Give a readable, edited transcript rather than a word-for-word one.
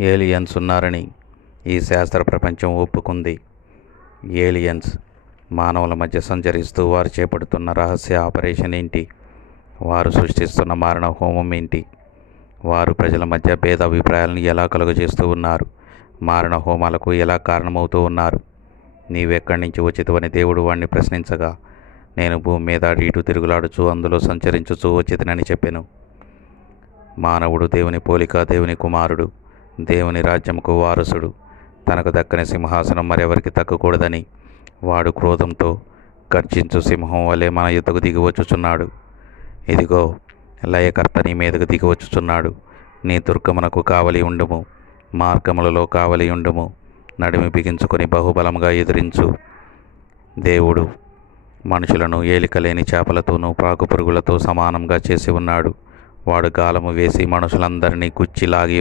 Aliens ఉన్నారని ఈ శాస్త్ర ప్రపంచం ఒప్పుకుంది. ఏలియన్స్ మానవుల మధ్య సంచరిస్తూ వారు చేపడుతున్న రహస్య ఆపరేషన్ ఏంటి? వారు సృష్టిస్తున్న మారణ హోమం ఏంటి? వారు ప్రజల మధ్య భేదాభిప్రాయాలను ఎలా కలుగజేస్తూ ఉన్నారు? మారణ హోమాలకు ఎలా కారణమవుతూ ఉన్నారు? నీవెక్కడి నుంచి వచ్చితవని దేవుడు వాణ్ణి ప్రశ్నించగా, నేను భూమి మీద అటు ఇటు తిరుగులాడుచూ అందులో సంచరించుచూ వచ్చితనని చెప్పెను. మానవుడు దేవుని పోలిక, దేవుని కుమారుడు, దేవుని రాజ్యముకు వారసుడు. తనకు దక్కని సింహాసనం మరెవరికి దక్కకూడదని వాడు క్రోధంతో గర్జించు సింహం వలె మన యుద్ధకు దిగివచ్చుచున్నాడు. ఇదిగో, లయకర్త నీ మీదకు దిగివచ్చుచున్నాడు. నీ దుర్గమునకు కావలి ఉండుము, మార్గములలో కావలి ఉండుము, నడిమి బిగించుకొని బహుబలముగా ఎదిరించు. దేవుడు మనుషులను ఏలికలేని చేపలతోనూ ప్రాకు పురుగులతో సమానంగా చేసి ఉన్నాడు. వాడు గాలము వేసి మనుషులందరినీ గుచ్చిలాగి